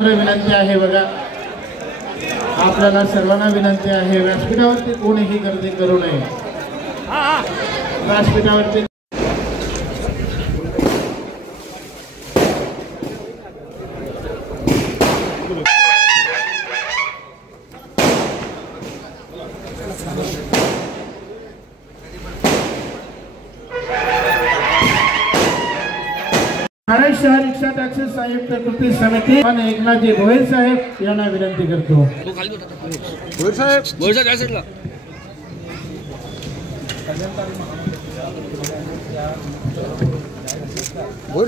विनंती आहे बघा, आपल्याला सर्वांना विनंती आहे, व्यासपीठावरती कोणीही गर्दी करू नये. व्यासपीठावरती महाराष्ट्र शहर रिक्षा टॅक्सी संयुक्त कृती समिती आणि एकनाथजी भोयर साहेब यांना विनंती करतो. भोयर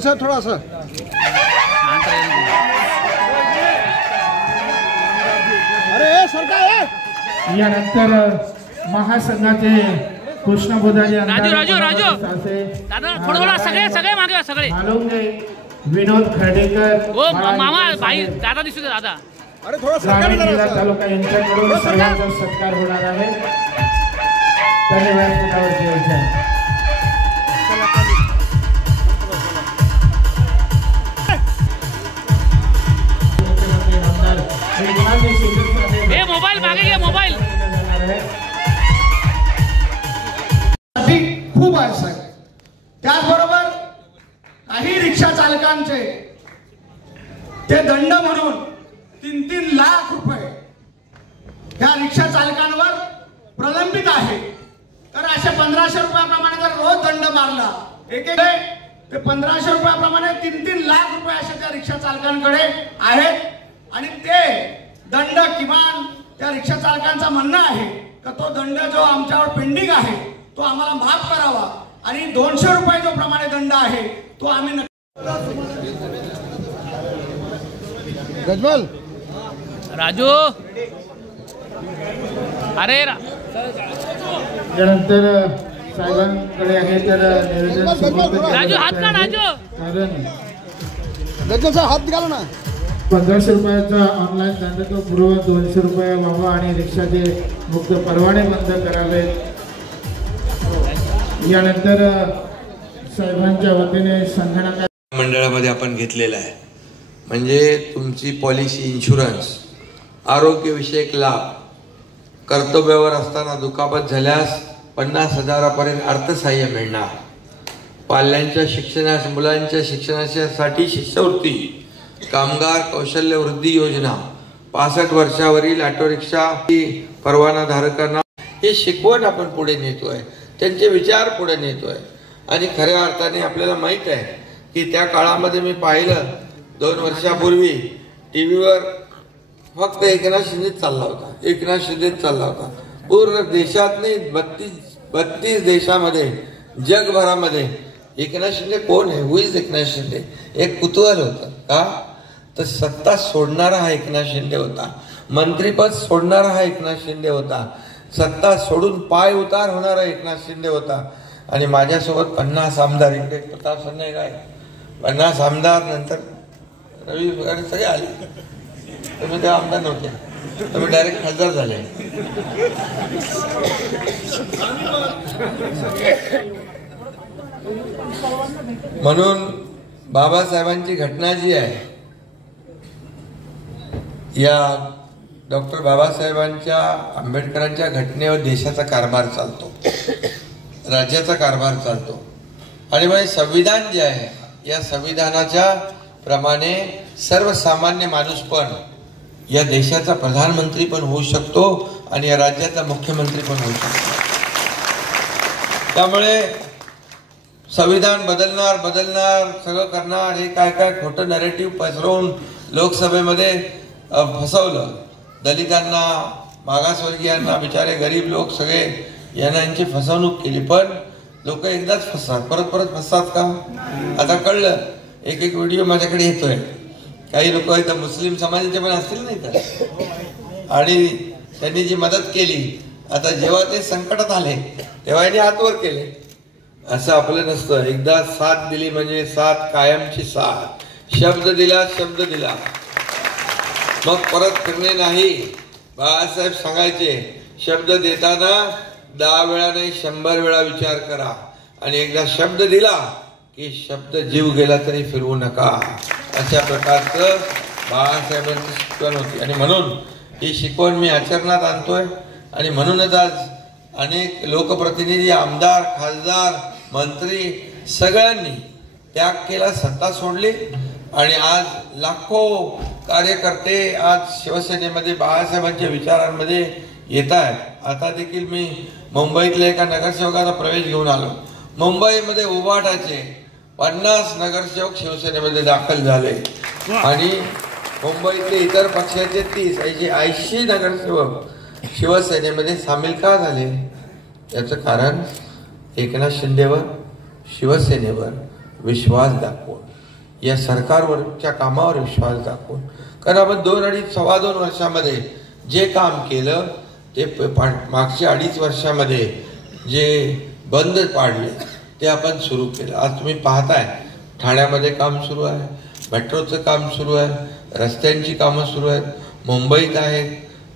साहेब थोड़ा सा अरे सरकार. यानंतर महासंघाचे कृष्ण बोधाजी राजू दादा थोडं सगळे मागे सगळे मालुंगे विनोद खर्डेकर हो मामा भाई दादा दिसू दे दादा. अरे थोड़ा सरकार तालुका यांच्याकडून सर्वांचा सत्कार होणार आहे. धन्यवाद. मोबाईल मागे घे मोबाईल. खूप आहे साहेब. त्याचबरोबर काही रिक्षा चालकांचे ते दंड म्हणून 3-3 लाख रुपये त्या रिक्षा चालकांवर प्रलंबित आहे. तर अशा 1500 रुपयाप्रमाणे जर रोज दंड मारला एक ते 1500 रुपयाप्रमाणे 3-3 लाख रुपये असे त्या रिक्षा चालकांकडे आहेत. आणि ते दंड किमान त्या रिक्षा चालकांचं म्हणणं आहे का तो दंड जो आमच्यावर पेंडिंग आहे तो आम्हाला माफ करावा आणि 200 रुपये जो प्रमाणे दंड आहे तो आम्ही गजबल राजू अरे त्यानंतर साहेबांकडे आहे तर राजू हात का राजू गजबल हात घाला ना. 1500 रुपयाचा ऑनलाईन दंड तो पूर्व 200 रुपये व्हावा आणि रिक्षाचे मुक्त परवाने बंद करावे. यानंतर साहेबांच्या वतीने संगणक मंडळामध्ये आपण घेतलेला आहे. म्हणजे तुमची पॉलिसी, इन्शुरन्स, आरोग्यविषयक लाभ, कर्तव्यावर असताना दुखापत झाल्यास 50,000पर्यंत अर्थसहाय्य मिळणार, पाल्यांच्या शिक्षणास, मुलांच्या शिक्षणासाठी शिष्यवृत्ती, कामगार कौशल्य वृद्धी योजना, 65 वर्षावरील ऑटो रिक्षा परवाना धारकांना हे शिकवण आपण पुढे नेतोय, त्यांचे विचार पुढे नेतोय. आणि खऱ्या अर्थाने आपल्याला माहित आहे की त्या काळामध्ये मी पाहिलं 2 वर्षापूर्वी टीव्हीवर फक्त एकनाथ शिंदेच चालला होता, एकनाथ शिंदेच चालला होता. पूर्ण देशात नाही 32 देशामध्ये, जगभरामध्ये एकनाथ शिंदे कोण आहे, हु इज एकनाथ शिंदे, एक कुतूहल होतं. का तर सत्ता सोडणारा हा एकनाथ शिंदे होता, मंत्रीपद सोडणारा हा एकनाथ शिंदे होता, सत्ता सोडून पाय उतार होणारा एकनाथ शिंदे होता. आणि माझ्यासोबत 50 आमदार, इकडे प्रताप संजय काय 50 आमदार, नंतर रवी सगळे आले. तुम्ही तेव्हा आमदार नव्हते, तुम्ही डायरेक्ट खासदार झाले. म्हणून बाबासाहेबांची घटना जी आहे, या डॉक्टर बाबासाहेबांच्या, आंबेडकरांच्या घटनेवर देशाचा कारभार चालतो, राज्याचा कारभार चालतो. आणि मग संविधान जे आहे, या संविधानाच्या प्रमाणे सर्वसामान्य माणूस पण या देशाचा प्रधानमंत्री पण होऊ शकतो आणि या राज्याचा मुख्यमंत्री पण होऊ शकतो. त्यामुळे संविधान बदलणार सगळं करणार, हे काय काय खोटं नॅरेटिव्ह पसरवून लोकसभेमध्ये फसवलं. दलितांना, मागासवर्गीयांना, बिचारे गरीब लोक सगळे यांची फसवणूक केली. पण लोक एकदाच फसतात, परत फसतात का? आता कळलं. एक व्हिडिओ माझ्याकडे येतोय, काही लोक इथं मुस्लिम समाजाचे पण असतील नाही का, आणि त्यांनी जी मदत केली, आता जेव्हा ते संकटात आले तेव्हा यांनी हात वर केले. असं आपलं नसतं. एकदा साथ दिली म्हणजे साथ कायमची साथ. शब्द दिला, मग परत फिरणे नाही. बाळासाहेब सांगायचे, शब्द देताना 10 वेळा नाही 100 वेळा विचार करा. आणि एकदा शब्द दिला की शब्द जीव गेला तरी फिरवू नका. अशा प्रकारचं बाळासाहेबांची शिकवण होती आणि म्हणून ही शिकवण मी आचरणात आणतोय. आणि म्हणूनच आज अनेक लोकप्रतिनिधी, आमदार, खासदार, मंत्री सगळ्यांनी त्याग केला, सत्ता सोडली आणि आज लाखो कार्यकर्ते आज शिवसेनेमध्ये बाळासाहेबांच्या विचारांमध्ये येत आहेत. आता देखील मी मुंबईतल्या एका नगरसेवकाचा प्रवेश घेऊन आलो. मुंबईमध्ये उबाटाचे 50 नगरसेवक शिवसेनेमध्ये दाखल झाले आणि मुंबईतले इतर पक्षाचे 30-80 नगरसेवक शिवसेनेमध्ये सामील का झाले? याचं कारण एकनाथ शिंदेवर, शिवसेनेवर विश्वास दाखवून, या सरकारवरच्या कामावर विश्वास दाखवून. कारण आपण 2-2.5-2.25 वर्षामध्ये जे काम केलं ते मागच्या 2.5 वर्षामध्ये जे बंद पाडले ते आपण सुरू केलं. आज तुम्ही पाहताय ठाण्यामध्ये काम सुरू आहे, मेट्रोचं काम सुरू आहे, रस्त्यांची कामं सुरू आहेत, मुंबईत आहेत,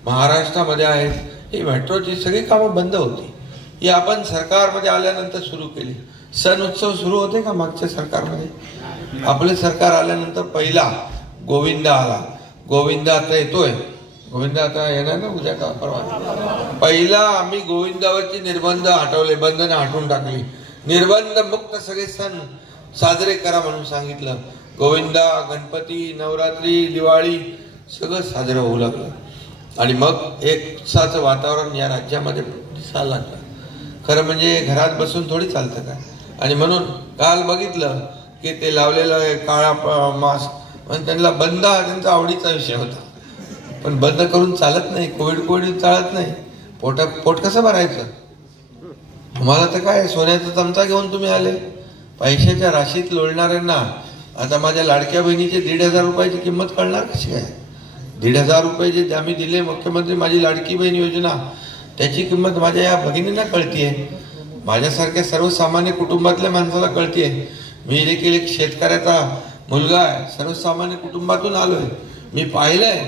महाराष्ट्रामध्ये आहेत. ही मेट्रोची सगळी कामं बंद होती, ही आपण सरकारमध्ये आल्यानंतर सुरू केली. सण उत्सव सुरू होते का मागच्या सरकारमध्ये? आपले सरकार आल्यानंतर पहिला गोविंदा आला. गोविंदा आता येतोय, गोविंदा आता येणार ना उद्या का परवा. पहिला आम्ही गोविंदावरची निर्बंध हटवले, बंधनं हटवून टाकली, निर्बंध मुक्त सगळे सण साजरे करा म्हणून सांगितलं. गोविंदा, गणपती, नवरात्री, दिवाळी सगळं साजरं होऊ लागलं आणि मग एक उत्साहाचं वातावरण या राज्यामध्ये दिसायला लागलं. खरं म्हणजे घरात बसून थोडी चालतं का? आणि म्हणून काल बघितलं की ते लावलेलं काळा मास्क पण त्यांना बंद हा त्यांचा आवडीचा विषय होता, पण बंद करून चालत नाही. कोविड चालत नाही. पोट कसं भरायचं? तुम्हाला तर काय सोन्याचा चमचा घेऊन तुम्ही आले. पैशाच्या राशीत लोळणाऱ्यांना आता माझ्या लाडक्या बहिणीचे 1,500 रुपयाची किंमत कळणार कशी काय? 1,500 रुपये जे आम्ही दिले मुख्यमंत्री माझी लाडकी बहीण योजना, त्याची किंमत माझ्या या भगिनींना कळतीये, माझ्यासारख्या सर्वसामान्य कुटुंबातल्या माणसाला कळतीये. मी देखील एक शेतकऱ्याचा मुलगा आहे, सर्वसामान्य कुटुंबातून आलोय. मी पाहिलंय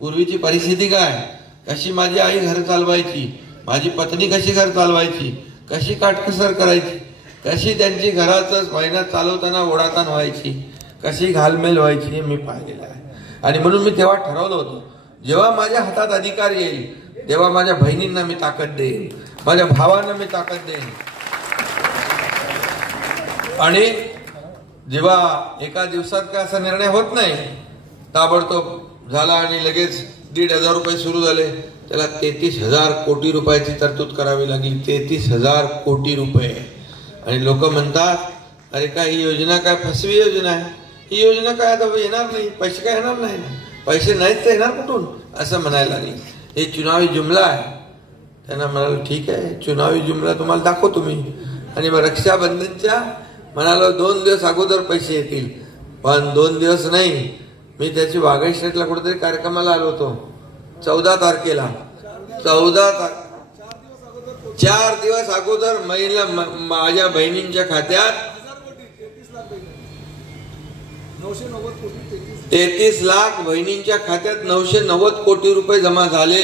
पूर्वीची परिस्थिती काय, कशी माझी आई घर चालवायची, माझी पत्नी कशी घर चालवायची, कशी काटकसर करायची, कशी त्यांची घराचं महिन्यात चालवताना ओढाताण व्हायची, कशी घालमेल व्हायची, हे मी पाहिलेलं आहे. आणि म्हणून मी तेव्हा ठरवलं होतं, जेव्हा माझ्या हातात अधिकार येईल तेव्हा माझ्या बहिणींना मी ताकद देईन, माझ्या भावांना मी ताकद देईन. आणि जेव्हा एका दिवसात काय असा निर्णय होत नाही, ताबडतोब झाला आणि लगेच 1,500 रुपये सुरू झाले, त्याला 33,000 कोटी रुपयाची तरतूद करावी लागली. 33,000 कोटी रुपये. आणि लोक म्हणतात अरे काय ही योजना काय फसवी योजना आहे, ही योजना काय आता येणार नाही, पैसे काय येणार नाही, पैसे नाहीत तर येणार कुठून, असं म्हणायला लागले. हे चुनावी जुमला आहे. त्यांना म्हणालो ठीक आहे, चुनावी जुमला तुम्हाला दाखवतो मी. आणि मग रक्षाबंधनच्या म्हणालो 2 दिवस अगोदर पैसे येतील, पण 2 दिवस नाही, मी त्याची वाघाई स्टेटला कुठेतरी कार्यक्रमाला आलो होतो 14 तारखेला. 4 दिवस अगोदर माझ्या बहिणींच्या खात्यात 33 लाख बहिणींच्या खात्यात 990 कोटी रुपये जमा झाले.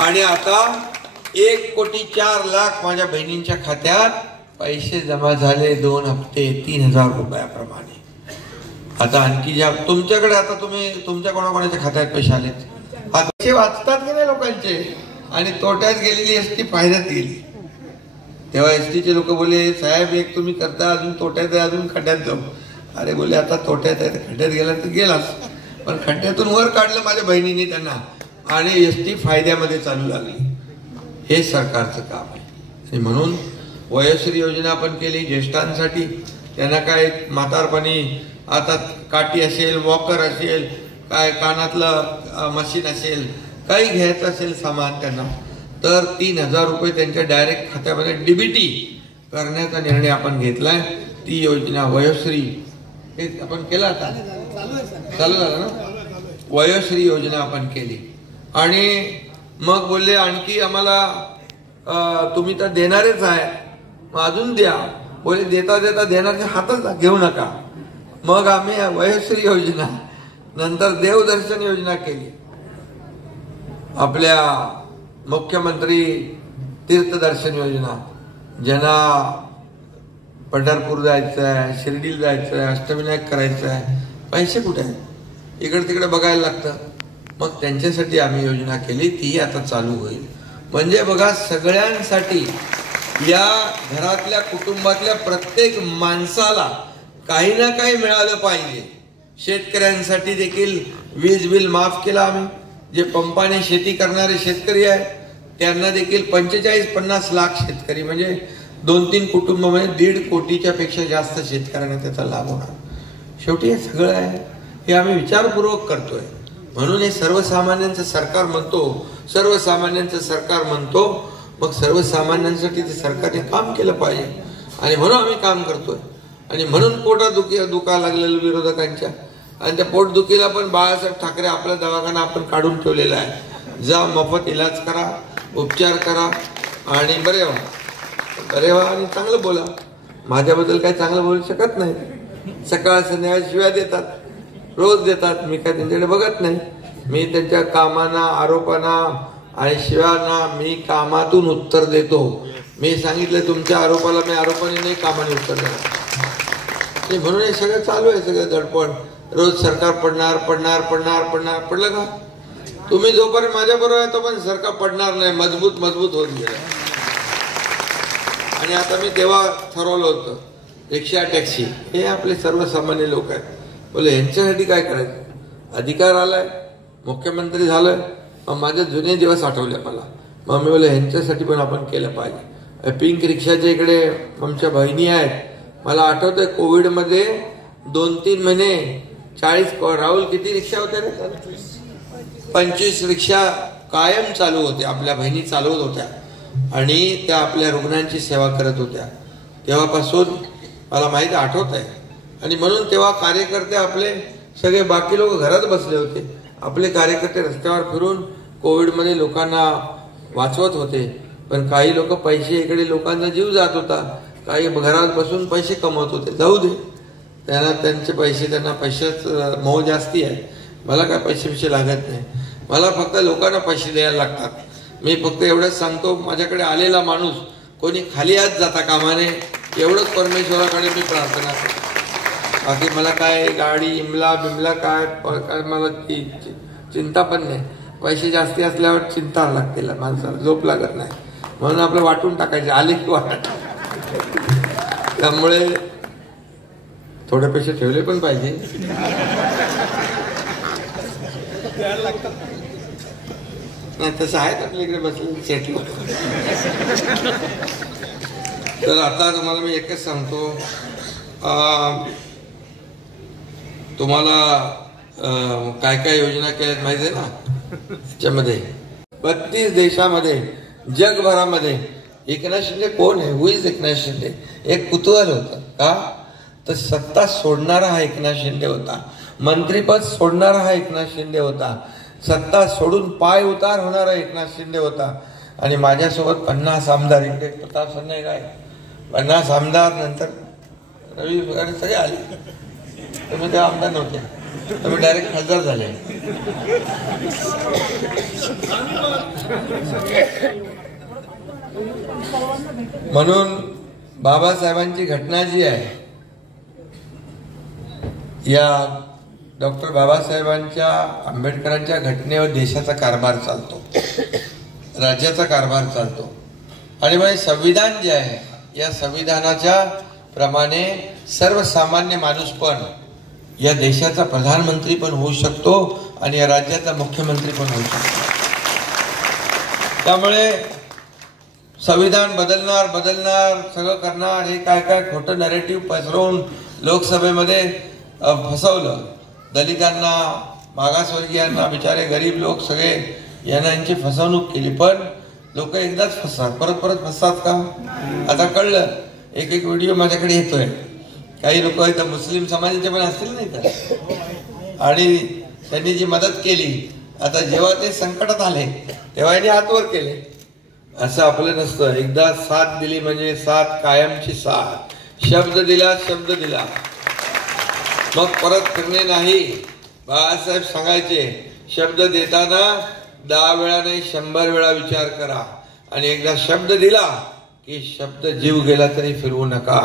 आणि आता 1,04,00,000 माझ्या बहिणींच्या खात्यात पैसे जमा झाले 2 हप्ते 3,000 रुपयाप्रमाणे. आता आणखी ज्या तुमच्याकडे आता तुम्ही तुमच्या कोणाकोणाच्या खात्यात पैसे आलेत, पैसे वाचतात की नाही लोकांचे, आणि तोट्यात गेलेली एसटी फायद्यात गेली. तेव्हा एसटीचे लोक बोले साहेब एक तुम्ही करता अजून तोट्यात आहे, अजून खड्ड्यात जाऊ. अरे बोले आता तोट्यात आहे, खड्ड्यात गेला तर गेलास, पण खड्ड्यातून वर काढलं माझ्या बहिणींनी त्यांना आणि एसटी फायद्यामध्ये चालू लागली. हे सरकारचं काम आहे. आणि म्हणून वयोश्री योजना आपण केली ज्येष्ठांसाठी. त्यांना काय म्हातारपणी आता काठी असेल, वॉकर असेल, काय कानातलं मशीन असेल, काही घ्यायचं असेल सामान त्यांना, तर 3,000 रुपये त्यांच्या डायरेक्ट खात्यामध्ये डीबीटी करण्याचा निर्णय आपण घेतलाय. ती योजना वयोश्री हे आपण केला, आता चालू झालं ना, वयोश्री योजना आपण केली. आणि मग बोलले आणखी आम्हाला तुम्ही तर देणारेच आहे, मग अजून द्या. बोले देता देता देणारे हातच घेऊ नका. मग आम्ही वयोश्री योजना, नंतर देवदर्शन योजना केली. आपल्या मुख्यमंत्री तीर्थदर्शन योजना, ज्यांना पंढरपूर जायचं आहे, शिर्डीला जायचं आहे, अष्टविनायक करायचं आहे, पैसे कुठे आहेत? इकडे तिकडे बघायला लागतं. मग त्यांच्यासाठी आम्ही योजना केली, तीही आता चालू होईल. म्हणजे बघा, सगळ्यांसाठी, या घरातल्या कुटुंबातल्या प्रत्येक माणसाला काही ना काही मिळालं पाहिजे. शेतकऱ्यांसाठी देखील वीज बिल माफ केलं आम्ही. जे पंपाने शेती करणारे शेतकरी आहेत त्यांना देखील 45-50 लाख शेतकरी, म्हणजे 2-3 कुटुंबामध्ये 1.5 कोटीच्या पेक्षा जास्त शेतकऱ्यांना त्याचा लाभ होणार. शेवटी हे सगळं आहे, हे आम्ही विचारपूर्वक करतोय. म्हणून हे सर्वसामान्यांचं सरकार म्हणतो, सर्वसामान्यांचं सरकार म्हणतो. मग सर्वसामान्यांसाठी ते सरकारने काम केलं पाहिजे आणि म्हणून आम्ही काम करतोय. आणि म्हणून दुखा लागलेलं विरोधकांच्या, आणि त्या पोटदुखीला पण बाळासाहेब ठाकरे आपला दवाखाना आपण काढून ठेवलेला आहे. जा, मोफत इलाज करा, उपचार करा आणि बरे व्हा आणि चांगलं बोला. माझ्याबद्दल काही चांगलं बोलू शकत नाही. सकाळ संध्याकाळ शिव्या देतात, रोज देतात. मी काय त्यांच्याकडे बघत नाही. मी त्यांच्या कामांना, आरोपांना आणि शिव्यांना मी कामातून उत्तर देतो. मी सांगितलं तुमच्या आरोपाला मी आरोपाने नाही, कामाने उत्तर देणार. म्हणून हे सगळं चालू आहे, सगळं दडपण. रोज सरकार पडणार. पडलं का? तुम्ही जोपर्यंत माझ्या बरोबर आहे तोपर्यंत सरकार पडणार नाही, मजबूत होत गेलं. आणि आता मी तेव्हा ठरवलं होतं, रिक्षा टॅक्सी हे आपले सर्वसामान्य लोक आहेत. बोले यांच्यासाठी काय करायचं? अधिकार आलाय, मुख्यमंत्री झालोय, मग माझे जुने दिवस आठवले मला. मग मी बोले ह्यांच्यासाठी पण आपण केलं पाहिजे. पिंक रिक्षाच्या इकडे आमच्या बहिणी आहेत. मला आठवतंय कोविडमध्ये 2-3 महिने 40, राहुल किती रिक्षा होत्या रे? 25 रिक्षा कायम चालू होत्या. आपल्या बहिणी चालवत होत्या आणि त्या आपल्या रुग्णांची सेवा करत होत्या. तेव्हापासून मला माहिती आठवत आहे. आणि म्हणून तेव्हा कार्यकर्ते आपले सगळे, बाकी लोक घरात बसले होते, आपले कार्यकर्ते रस्त्यावर फिरून कोविडमध्ये लोकांना वाचवत होते. पण काही लोक पैसे, इकडे लोकांचा जीव जात होता, काही घरात बसून पैसे कमवत होते. जाऊ दे, त्यांना त्यांचे पैसे, त्यांना पैशाच मोह जास्ती आहे. मला काय पैसे लागत नाही. मला फक्त लोकांना पैसे द्यायला लागतात. मी फक्त एवढंच सांगतो, माझ्याकडे आलेला माणूस कोणी खाली हात जाता कामा नये, एवढंच परमेश्वराकडे मी प्रार्थना करतो. बाकी मला काय गाडी बिमला काय मला चिंता पण नाही. पैसे जास्ती असल्यावर चिंता लागते माणसाला, झोप लागत नाही. म्हणून आपलं वाटून टाकायचे, आले की वाटत. त्यामुळे थोडे पैसे ठेवले पण पाहिजे. नाही तसं आहेत आपल्या इकडे बसले सेटल. तर आता तुम्हाला मी एकच सांगतो, तुम्हाला काय काय योजना केल्यात माहिती आहे ना? त्याच्यामध्ये 32 देशामध्ये, जगभरामध्ये एकनाथ शिंदे कोण आहे? हु इज एकनाथ शिंदे? एक कुतूहल होतं का? तर सत्ता सोडणारा हा एकनाथ शिंदे होता, मंत्रीपद सोडणारा हा एकनाथ शिंदे होता, सत्ता सोडून पाय उतार होणारा एकनाथ शिंदे होता. आणि माझ्यासोबत 50 आमदार, इकडे प्रताप संजय काय 50 आमदार, नंतर रवी वगैरे सगळे आले. तुम्ही तेव्हा आमदार नव्हते, तुम्ही डायरेक्ट खासदार झाले. म्हणून बाबासाहेबांची घटना जी आहे, या डॉक्टर बाबासाहेबांच्या, आंबेडकरांच्या घटनेवर देशाचा कारभार चालतो, राज्याचा कारभार चालतो. आणि मग संविधान जे आहे, या संविधानाच्या प्रमाणे सर्वसामान्य माणूस पण या देशाचा प्रधानमंत्री पण होऊ शकतो आणि या राज्याचा मुख्यमंत्री पण होऊ शकतो. त्यामुळे संविधान बदलणार सगळं करणार, हे काय काय खोटं नॅरेटिव्ह पसरवून लोकसभेमध्ये फसवलं. दलितांना, मागासवर्गीयांना, बिचारे गरीब लोक सगळे यांची फसवणूक केली. पण लोक एकदाच फसतात, परत फसतात का? आता कळलं. एक व्हिडिओ माझ्याकडे येतोय, काही लोक इथं मुस्लिम समाजाचे पण असतील नाही का, आणि त्यांनी जी मदत केली, आता जेव्हा ते संकटात आले तेव्हा यांनी हात वर केले. असं आपलं नसतं. एकदा साथ दिली म्हणजे साथ, कायमची साथ. शब्द दिला, मग परत फिरणे नाही. बाळासाहेब सांगायचे, शब्द देताना 10 वेळा नाही 100 वेळा विचार करा. आणि एकदा शब्द दिला की शब्द जीव गेला तरी फिरवू नका,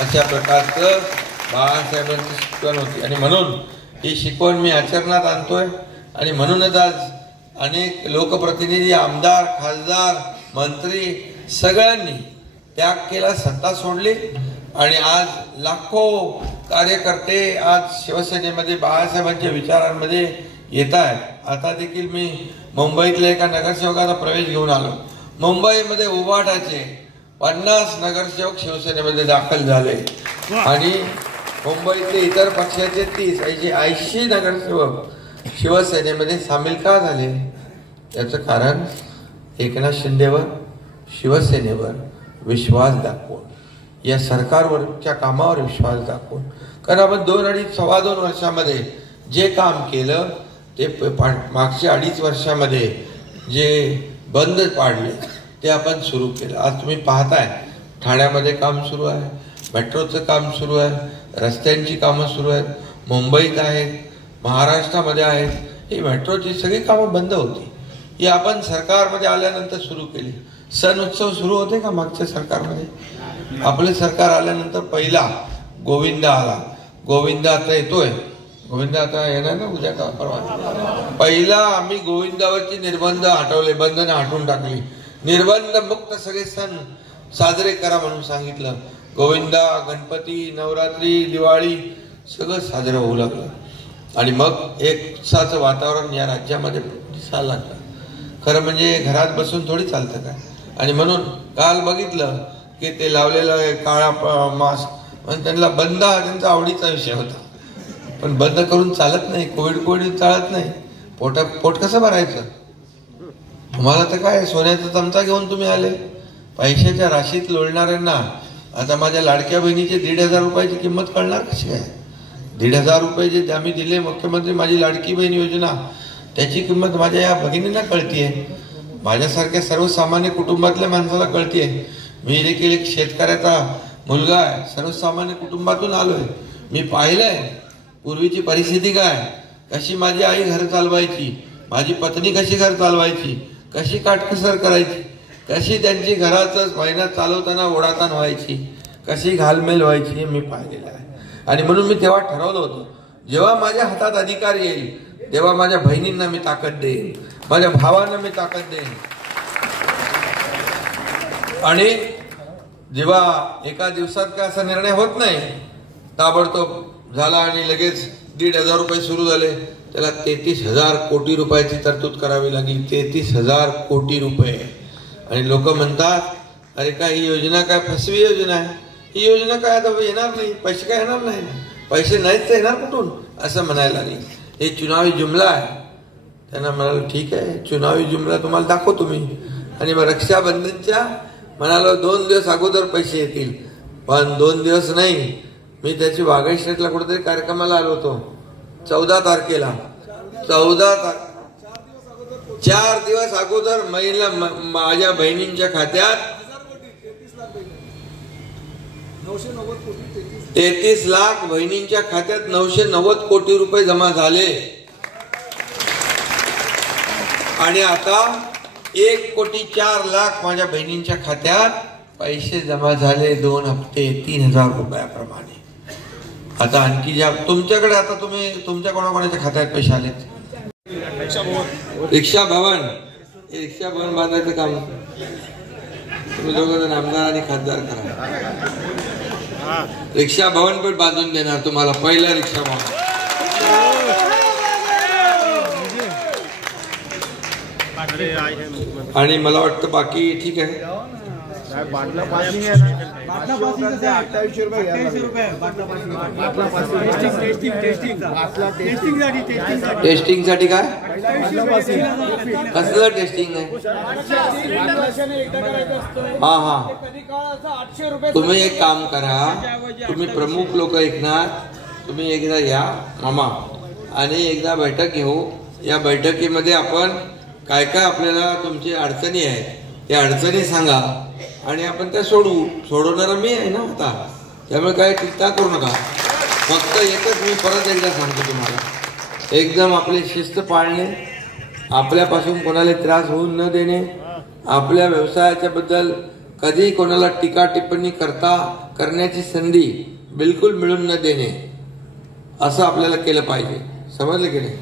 अशा प्रकारचं बाळासाहेबांची शिकवण होती. आणि म्हणून ही शिकवण मी आचरणात आणतोय. आणि म्हणूनच आज अनेक लोकप्रतिनिधी, आमदार, खासदार, मंत्री सगळ्यांनी त्याग केला, सत्ता सोडली. आणि आज लाखो कार्यकर्ते आज शिवसेनेमध्ये बाळासाहेबांच्या विचारांमध्ये येत आहेत. आता देखील मी मुंबईतल्या एका नगरसेवकाचा प्रवेश घेऊन आलो. मुंबईमध्ये उभाटाचे 50 नगरसेवक शिवसेनेमध्ये दाखल झाले आणि मुंबईतले इतर पक्षाचे 30-80 नगरसेवक शिवसेनेमध्ये सामील का झाले? याचं कारण एकनाथ शिंदेवर, शिवसेनेवर विश्वास दाखवून, या सरकारवरच्या कामावर विश्वास दाखवून. कारण आपण 2-2.5-2.25 वर्षामध्ये जे काम केलं ते मागच्या 2.5 वर्षामध्ये जे बंद पाडले ते आपण सुरू केलं. आज तुम्ही पाहताय ठाण्यामध्ये काम सुरू आहे, मेट्रोचं काम सुरू आहे, रस्त्यांची कामं सुरू आहेत, मुंबईत आहेत, महाराष्ट्रामध्ये आहेत. ही मेट्रोची सगळी कामं बंद होती, ही आपण सरकारमध्ये आल्यानंतर सुरू केली. सण उत्सव सुरू होते का मागच्या सरकारमध्ये? आपले सरकार आल्यानंतर पहिला गोविंदा आला. गोविंदा आता येतोय, गोविंदा आता येणार ना उद्या का परवा. पहिला आम्ही गोविंदावरची निर्बंध हटवले, बंधनं हटवून टाकली. निर्बंध मुक्त सगळे सण साजरे करा म्हणून सांगितलं. गोविंदा, गणपती, नवरात्री, दिवाळी सगळं साजरं होऊ लागलं. आणि मग एक उत्साहाचं वातावरण या राज्यामध्ये दिसायला लागलं. खरं म्हणजे घरात बसून थोडी चालतं काय. आणि म्हणून काल बघितलं की ते लावलेलं काळा मास्क, पण त्यांना बंद हा त्यांचा आवडीचा विषय होता. पण बंद करून चालत नाही, कोविड चालत नाही. पोट कसं भरायचं? तुम्हाला तर काय सोन्याचा चमचा घेऊन तुम्ही आले. पैशाच्या राशीत लोळणाऱ्यांना आता माझ्या लाडक्या बहिणीचे 1,500 रुपयाची किंमत कळणार कशी आहे? 1,500 रुपये जे आम्ही दिले मुख्यमंत्री माझी लाडकी बहीण योजना, त्याची किंमत माझ्या या भगिनींना कळतीये, माझ्यासारख्या सर्वसामान्य कुटुंबातल्या माणसाला कळतीये. मी देखील एक शेतकऱ्याचा मुलगा आहे, सर्वसामान्य कुटुंबातून आलोय. मी पाहिलंय पूर्वीची परिस्थिती काय, कशी माझी आई घर चालवायची, माझी पत्नी कशी घर चालवायची, कशी काटकसर करायची, कशी त्यांची घराचं महिन्यात चालवताना ओढाताण व्हायची, कशी घालमेल व्हायची, हे मी पाहिलेलं आहे. आणि म्हणून मी तेव्हा ठरवलं होतं, जेव्हा माझ्या हातात अधिकार येईल तेव्हा माझ्या बहिणींना मी ताकद देईन, माझ्या भावांना मी ताकद देईन. आणि जेव्हा एका दिवसात काय असा निर्णय होत नाही, ताबडतोब झाला आणि लगेच 1,500 रुपये सुरू झाले, त्याला 33,000 कोटी रुपयाची तरतूद करावी लागली. 33,000 कोटी रुपये. आणि लोक म्हणतात अरे काय ही योजना काय फसवी योजना आहे, ही योजना काय आता येणार नाही, पैसे काय येणार नाही, पैसे नाहीच तर येणार कुठून, असं म्हणायला लागले. हे चुनावी जुमला आहे. त्यांना म्हणाल ठीक आहे, चुनावी जुमला तुम्हाला दाखवतो मी. आणि मग रक्षाबंधनच्या म्हणालो 2 दिवस अगोदर पैसे येतील, पण 2 दिवस नाही, मी त्याची वाघाई स्टेटला कुठेतरी कार्यक्रमाला आलो होतो 14 तारखेला. 4 दिवस अगोदर महिला माझ्या बहिणींच्या खात्यात 33 लाख बहिणींच्या खात्यात 990 कोटी रुपये जमा झाले. आणि आता 1,04,00,000 माझ्या बहिणींच्या खात्यात पैसे जमा झाले 2 हप्ते 3,000 रुपयाप्रमाणे. आता आणखी ज्या तुमच्याकडे आता तुम्ही तुमच्या कोणाकोणाच्या खात्यात पैसे आलेत? रिक्षा भवन, हे रिक्षा भवन बांधायचं काम तुम्ही दोघं आमदार आणि खासदार करा. रिक्षा भवन पण बांधून देणार तुम्हाला, पहिला रिक्षा भवन. आणि मला वाटतं बाकी ठीक आहे. टेस्टिंग साठी काय, कसलं टेस्टिंग आहे? हा, तुम्ही एक काम करा, तुम्ही प्रमुख लोक ऐकणार, तुम्ही एकदा या मामा आणि एकदा बैठक घेऊ. या बैठकीमध्ये आपण काय काय आपल्याला तुमची अडचणी आहे त्या अडचणी सांगा आणि आपण त्या सोडवणारा मी आहे ना आता, त्यामुळे काय चिंता करू नका. फक्त एकच मी परत एकदा सांगतो तुम्हाला, एकदम आपली शिस्त पाळणे, आपल्यापासून कोणाला त्रास होऊन न देणे, आपल्या व्यवसायाच्या बद्दल कधी कोणाला टीका टिप्पणी करण्याची संधी बिलकुल मिळून न देणे, असं आपल्याला केलं पाहिजे. समजलं की नाही?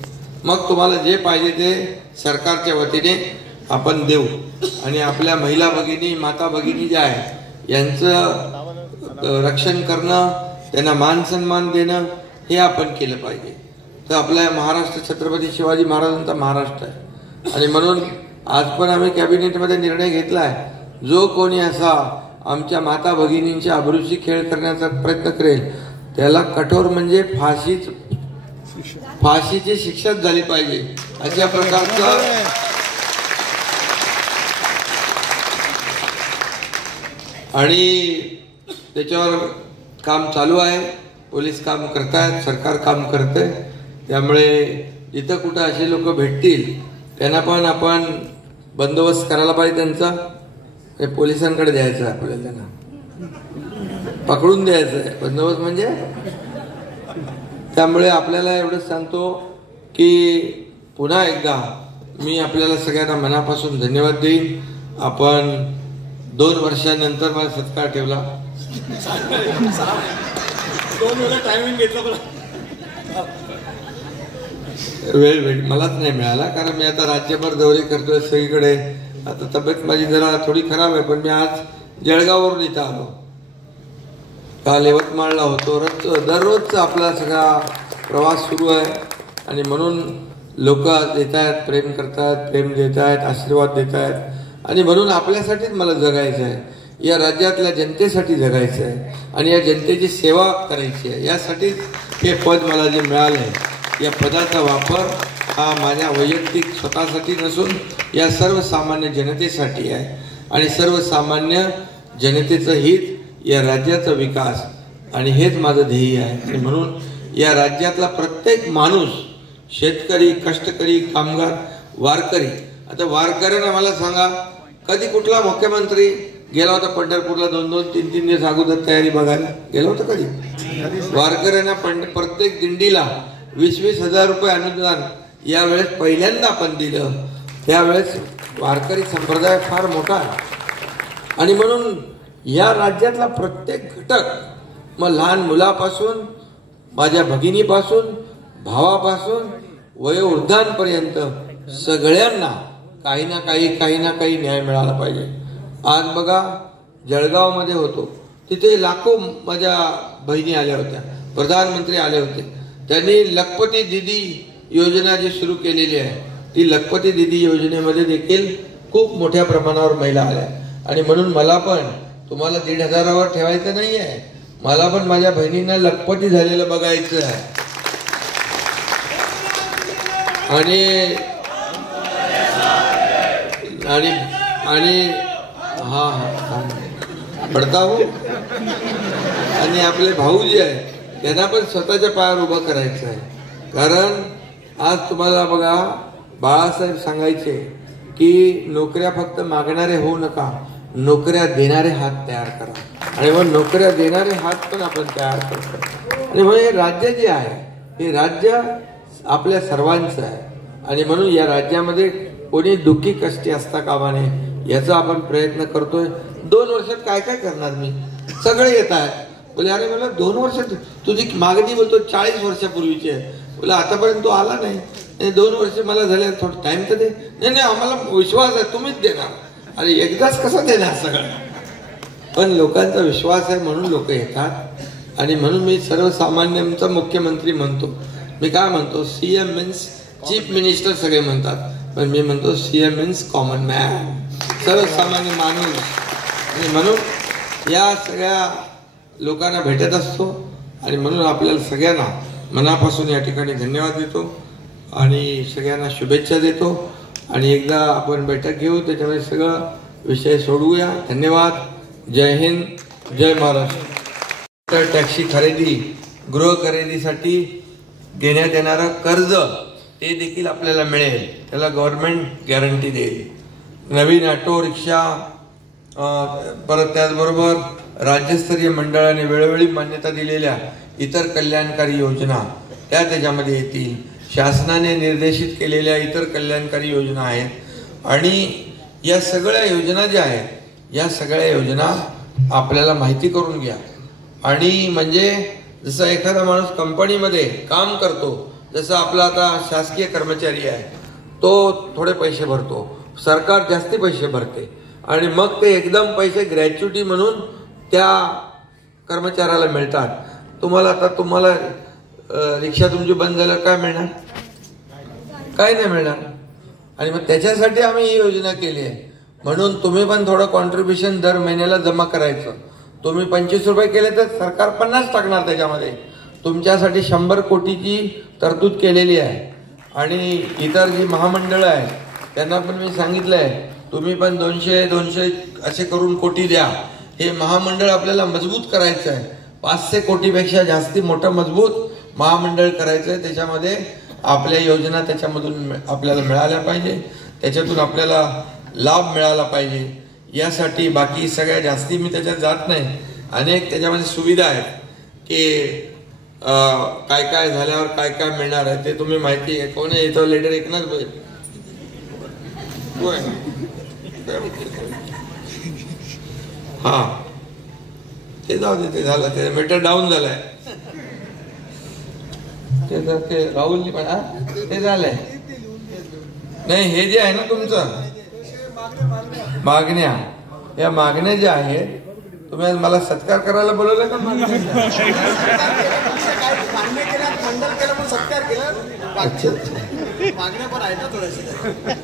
मग तुम्हाला जे पाहिजे ते सरकारच्या वतीने आपण देऊ. आणि आपल्या महिला भगिनी, माता भगिनी ज्या आहेत यांचं रक्षण करणं, त्यांना मान सन्मान देणं हे आपण केलं पाहिजे. तर आपल्या महाराष्ट्र छत्रपती शिवाजी महाराजांचा महाराष्ट्र आहे. आणि म्हणून आज पण आम्ही कॅबिनेटमध्ये निर्णय घेतला आहे, जो कोणी असा आमच्या माता भगिनींच्या अब्रूची खेळ करण्याचा प्रयत्न करेल त्याला कठोर म्हणजे फाशीची शिक्षाच झाली पाहिजे, अशा प्रकारचं आणि त्याच्यावर काम चालू आहे. पोलीस काम करतायत, सरकार काम करते. त्यामुळे जिथं कुठं असे लोक भेटतील त्यांना पण आपण बंदोबस्त करायला पाहिजे. त्यांचा पोलिसांकडे द्यायचं आहे आपल्याला, त्यांना पकडून द्यायचं आहे. बंदोबस्त म्हणजे त्यामुळे आपल्याला एवढंच सांगतो की पुन्हा एकदा मी आपल्याला सगळ्यांना मनापासून धन्यवाद देईन. आपण 2 वर्षांनंतर मला सत्कार ठेवला. 2 वेळा टायमिंग घेतला, वेळ मलाच नाही मिळाला, कारण मी आता राज्यभर दौरे करतोय सगळीकडे. आता तब्येत माझी जरा थोडी खराब आहे, पण मी आज जळगाववरून इथं आलो. काल यवतमाळला होतो. दररोजचा आपला सगळा प्रवास सुरू आहे. आणि म्हणून लोक देत आहेत, प्रेम करतात, प्रेम देत आहेत, आशीर्वाद देत आहेत. आणि म्हणून आपल्यासाठीच मला जगायचं आहे, या राज्यातल्या जनतेसाठी जगायचं आहे आणि या जनतेची सेवा करायची आहे. यासाठीच हे पद मला जे मिळालं आहे, या पदाचा वापर हा माझ्या वैयक्तिक स्वतःसाठी नसून या सर्वसामान्य जनतेसाठी आहे. आणि सर्वसामान्य जनतेचं हित, या राज्याचा विकास, आणि हेच माझं ध्येय आहे. आणि म्हणून या राज्यातला प्रत्येक माणूस, शेतकरी, कष्टकरी, कामगार, वारकरी. आता वारकऱ्यांना मला सांगा, कधी कुठला मुख्यमंत्री गेला होता पंढरपूरला 2-2, 3-3 दिवस अगोदर तयारी बघायला गेला होता कधी? वारकऱ्यांना प्रत्येक दिंडीला 20-20 हजार रुपये अनुदान यावेळेस पहिल्यांदा आपण दिलं. त्यावेळेस वारकरी संप्रदाय फार मोठा आहे. आणि म्हणून या राज्यातला प्रत्येक घटक, मग लहान मुलापासून, माझ्या भगिनीपासून, भावापासून, वयोवृद्धांपर्यंत सगळ्यांना काही ना काही न्याय मिळाला पाहिजे. आज बघा, जळगावमध्ये होतो, तिथे लाखो माझ्या बहिणी आल्या होत्या, प्रधानमंत्री आले होते. त्यांनी लखपती दीदी योजना जी सुरू केलेली आहे, ती लखपती दीदी योजनेमध्ये देखील खूप मोठ्या प्रमाणावर महिला आल्या. आणि म्हणून मला पण तुम्हाला 1,500वर ठेवायचं नाही आहे, मला पण माझ्या बहिणींना लखपती झालेलं बघायचं आहे. आणि आणि आणि हा पडता हो. आणि आपले भाऊ जे आहे त्यांना पण स्वतःच्या पायावर उभं करायचं आहे. कारण आज तुम्हाला बघा, बाळासाहेब सांगायचे की नोकऱ्या फक्त मागणारे होऊ नका, नोकऱ्या देणारे हात तयार करा. आणि मग नोकऱ्या देणारे हात पण आपण तयार करतो. आणि म्हणून हे राज्य जे आहे, हे राज्य आपल्या सर्वांचं आहे. आणि म्हणून या राज्यामध्ये कोणी दुःखी कष्टी असता कामा नये, याचा आपण प्रयत्न करतोय. 2 वर्षात काय काय करणार मी? सगळे येत आहेत. बोले अरे मला 2 वर्षात तुझी मागणी बोलतो 40 वर्षापूर्वीची आहे. बोले आतापर्यंत तो आला नाही, 2 वर्ष मला झाले, थोडं टाइम तर दे. नाही आम्हाला विश्वास आहे तुम्हीच देणार. अरे एकदाच कसं देणार सगळं? पण लोकांचा विश्वास आहे म्हणून लोक येतात. आणि म्हणून मी सर्वसामान्यांचा मुख्यमंत्री म्हणतो. मी काय म्हणतो, CM मीन्स चीफ मिनिस्टर सगळे म्हणतात, पण मी म्हणतो CM मीन्स कॉमन मॅन, सर्वसामान्य माणूस. आणि म्हणून या सगळ्या लोकांना भेटत असतो. आणि म्हणून आपल्याला सगळ्यांना मनापासून या ठिकाणी धन्यवाद देतो आणि सगळ्यांना शुभेच्छा देतो. आणि एकदा आपण बैठक घेऊ, त्याच्यामध्ये सगळं विषय सोडवूया. धन्यवाद. जय हिंद, जय महाराष्ट्र. टॅक्सी खरेदी, गृह खरेदीसाठी देण्यात येणारं कर्ज ते देखील आपल्याला मिळेल, त्याला गव्हर्नमेंट गॅरंटी देईल. नवीन ऑटो रिक्षा, परत त्याचबरोबर राज्यस्तरीय मंडळाने वेळोवेळी मान्यता दिलेल्या इतर कल्याणकारी योजना त्या त्याच्यामध्ये येतील. शासनाने निर्देशित केलेल्या इतर कल्याणकारी योजना आहेत. आणि या सगळ्या योजना ज्या आहेत या सगळ्या योजना आपल्याला माहिती करून घ्या. आणि म्हणजे जसं एखादा माणूस कंपनीमध्ये काम करतो, जसं आपला आता शासकीय कर्मचारी आहे, तो थोडे पैसे भरतो, सरकार जास्ती पैसे भरते आणि मग ते एकदम पैसे ग्रॅच्युटी म्हणून त्या कर्मचाऱ्याला मिळतात. तुम्हाला रिक्षा तुमची बंद झाल्यावर काय मिळणार? काही नाही मिळणार. आणि मग त्याच्यासाठी आम्ही ही योजना केली आहे. म्हणून तुम्ही पण थोडं कॉन्ट्रीब्युशन दर महिन्याला जमा करायचं. तुम्ही 25 रुपये केले तर सरकार 50 टाकणार त्याच्यामध्ये. तुमच्यासाठी 100 कोटीची तरतूद केलेली आहे. आणि इतर जी महामंडळं आहेत त्यांना पण मी सांगितलं आहे, तुम्ही पण 200 असे करून कोटी द्या. हे महामंडळ आपल्याला मजबूत करायचं आहे. 500 कोटीपेक्षा जास्ती मोठं मजबूत महामंडळ करायचं आहे. त्याच्यामध्ये आपल्या योजना त्याच्यामधून आपल्याला मिळाल्या पाहिजे, त्याच्यातून आपल्याला लाभ मिळाला पाहिजे. यासाठी बाकी सगळ्या जास्ती मी त्याच्यात जात नाही. अनेक त्याच्यामध्ये सुविधा आहेत की काय काय झाल्यावर काय काय मिळणार आहे ते तुम्ही माहिती आहे. कोण आहे इथं लेटर ऐकणार? हा, ते जाऊ दे, ते झालं, ते मीटर डाऊन झालंय. ते राहुलनी पण ते झालंय. नाही, हे जे आहे ना तुमचं मागण्या, या मागण्या ज्या आहेत, तुम्ही आज मला सत्कार करायला बोलवलं का?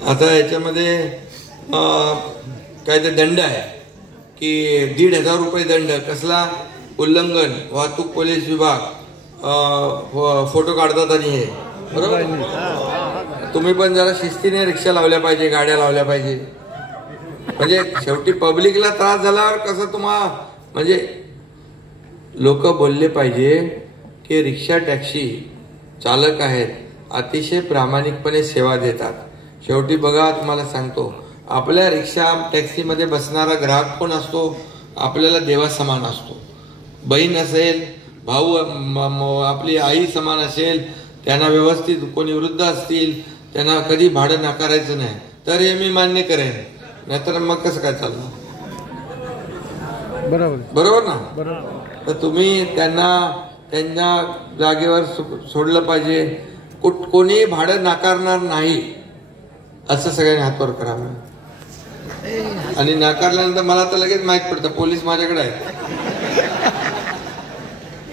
आता याच्यामध्ये काय ते दंड आहे की 1,500 रुपये दंड. कसला? उल्लंघन, वाहतूक पोलीस विभाग, फोटो काढतात आणि हे बरोबर. तुम्ही पण जरा शिस्तीने रिक्षा लावल्या पाहिजे, गाड्या लावल्या पाहिजे. म्हणजे शेवटी पब्लिकला त्रास झाल्यावर कसं म्हणजे लोक बोलले पाहिजे की रिक्षा टॅक्सी चालक आहेत, अतिशय प्रामाणिकपणे सेवा देतात. शेवटी बघा, तुम्हाला सांगतो, आपल्या रिक्षा टॅक्सीमध्ये बसणारा ग्राहक कोण असतो? आपल्याला देवा समान असतो. बहीण असेल, भाऊ, आपली आई समान असेल, त्यांना व्यवस्थित, कोणी वृद्ध असतील त्यांना कधी भाडं नाकारायचं नाही. तर हे मी मान्य करेन, नाहीतर मग कसं काय चालणार? बरोबर ना? तर तुम्ही त्यांच्या जागेवर सोडलं पाहिजे. कोणी भाडं नाकारणार नाही असं सगळ्यांनी हातवर करावं. आणि नाकारल्यानंतर मला तर लगेच माहीत पडतं, पोलीस माझ्याकडे आहेत.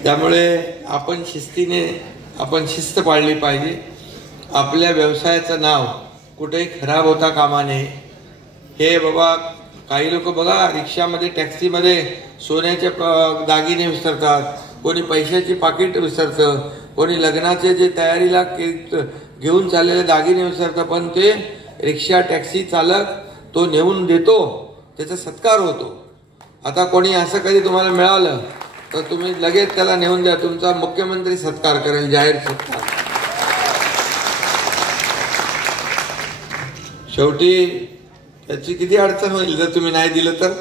त्यामुळे आपण शिस्त पाळली पाहिजे. आपल्या व्यवसायाचं नाव कुठेही खराब होता कामा नये. हे बाबा, काही लोक बघा रिक्षामध्ये, टॅक्सीमध्ये सोन्याचे दागिने विसरतात, कोणी पैशाची पाकिट विसरतं, कोणी लग्नाचे जे तयारीला घेऊन चाललेले दागिने विसरतं. पण ते रिक्षा टॅक्सी चालक तो नेऊन देतो, त्याचा सत्कार होतो. आता कोणी असं कधी तुम्हाला मिळालं तर तुम्ही लगेच त्याला नेऊन द्या, तुमचा मुख्यमंत्री सत्कार करेल, जाहीर सत्कार. शेवटी त्याची किती अडचण होईल जर तुम्ही नाही दिलं तर?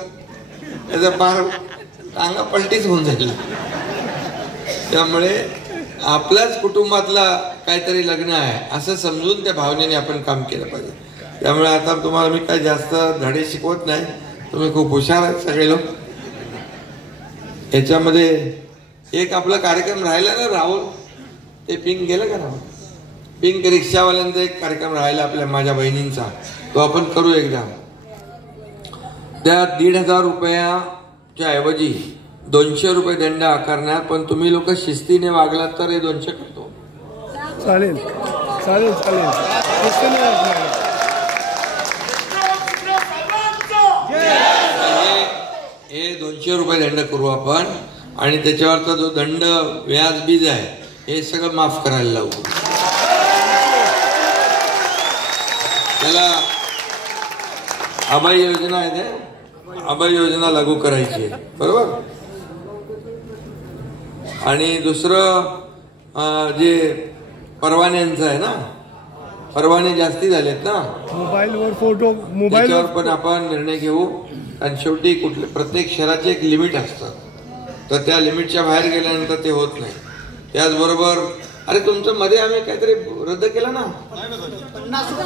त्याचा फार टांगा पलटीच होऊन जाईल. त्यामुळे आपल्याच कुटुंबातला काहीतरी लग्न आहे असं समजून त्या भावनेने आपण काम केलं पाहिजे. त्यामुळे आता तुम्हाला मी काही जास्त धडे शिकवत नाही, तुम्ही खूप हुशार आहेत सगळे लोक. याच्यामध्ये एक आपला कार्यक्रम राहिला ना, राहुल, ते पिंक गेलं का? राहुल, पिंक रिक्षावाल्यांचा एक कार्यक्रम राहिला आपल्या, माझ्या बहिणींचा, तो आपण करू एकदा. त्या 1,500 रुपयाच्या ऐवजी 200 रुपये दंड आकारण्यात, पण तुम्ही लोक शिस्तीने वागलात तर हे 200 करतो. चालेल चालेल चालेल. हे 200 रुपये दंड करू आपण. आणि त्याच्यावरचा जो दंड, व्याज बीज आहे, हे सगळं माफ करायला लावू. त्याला अभय योजना आहे, ते अभय योजना लागू करायची आहे, बरोबर. आणि दुसरं जे परवान्यांचं आहे ना, परवाने जास्ती झालेत ना, मोबाईलवर फोटो, मोबाईलवर पण आपण निर्णय घेऊ. आणि शेवटी प्रत्येक शहराचे एक लिमिट असतं, तर त्या लिमिटच्या बाहेर गेल्यानंतर ते होत नाही. त्याचबरोबर अरे तुमचं मध्ये आम्ही काहीतरी रद्द केलं ना,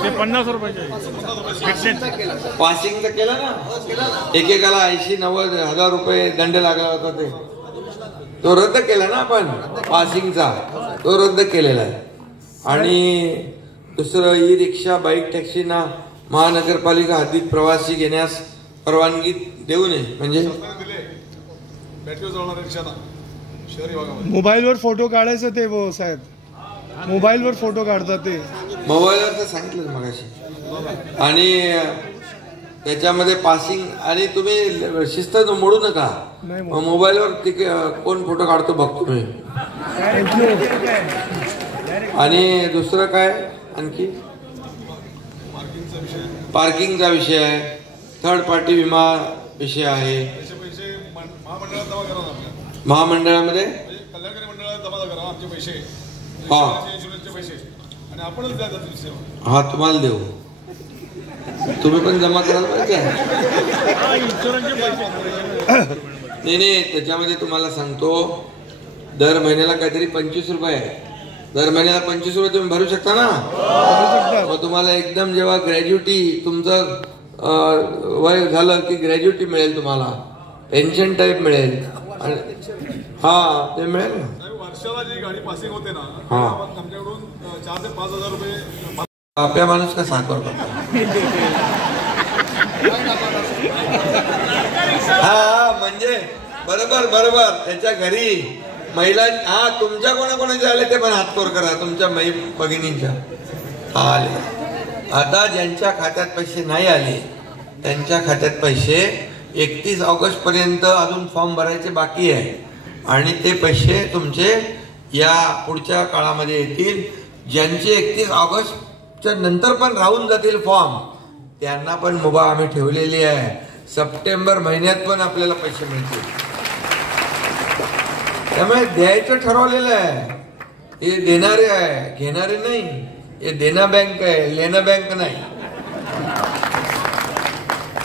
ते 50 रुपयाचे पासिंगचं केलं ना, एकेकाला 80-90 हजार रुपये दंड लागला होता, तो रद्द केला ना आपण. पासिंगचा तो रद्द केलेला आहे. आणि दुसरं ई रिक्षा बाईक टॅक्सीना महानगरपालिका हद्दीत प्रवासी घेण्यास परवानगी देऊ नये. म्हणजे मोबाईलवर फोटो काढायचं ते वो साहेब, मोबाईलवर फोटो काढतात ते. मोबाईलवर तर सांगितलं मगाशी. आणि त्याच्यामध्ये पासिंग आणि तुम्ही शिस्त मोडू नका. मोबाईलवर कोण फोटो काढतो बघतो मी. आणि दुसरं काय आणखी, पार्किंगचा विषय आहे, थर्ड पार्टी विमा विषय आहे. महामंडळामध्ये कल्याणकारी मंडळात जमा करा आमचे पैसे, इन्शुरन्सचे पैसे आणि आपणच द्या त्याचे. हा तुम्हाला देऊ, तुम्ही पण जमा करायला पाहिजे. नाही, त्याच्यामध्ये तुम्हाला सांगतो, दर महिन्याला काहीतरी 25 रुपये आहे. दर महिन्याला 25 रुपये तुम्ही भरू शकता ना. मग तुम्हाला एकदम जेव्हा ग्रॅज्युटी तुमचं वय झालं की ग्रॅज्युटी मिळेल, तुम्हाला पेन्शन टाईप मिळेल. हा ते मिळेल ना. वर्षाला जी गाडी पासिंग होते ना, हा आमच्याकडून 4 ते 5 हजार रुपये. आपल्या माणूस का साखर करतो. हा म्हणजे बरोबर त्याच्या घरी महिला, हा तुमच्या कोणाकोणाचे आले ते पण हातकोर करा, तुमच्या भगिनींच्या आले. आता ज्यांच्या खात्यात पैसे नाही आले त्यांच्या खात्यात पैसे 31 ऑगस्ट पर्यंत अजून फॉर्म भरायचे बाकी आहे. आणि ते पैसे तुमचे या पुढच्या काळामध्ये येतील. ज्यांचे 31 ऑगस्टच्या नंतर पण राहून जातील फॉर्म, त्यांना पण मुभा आम्ही ठेवलेली आहे. सप्टेंबर महिन्यात पण आपल्याला पैसे मिळतील. त्यामुळे द्यायचं ठरवलेलं आहे. हे देणारे आहे, घेणारे नाही. हे देना बँक आहे, लेना बँक नाही.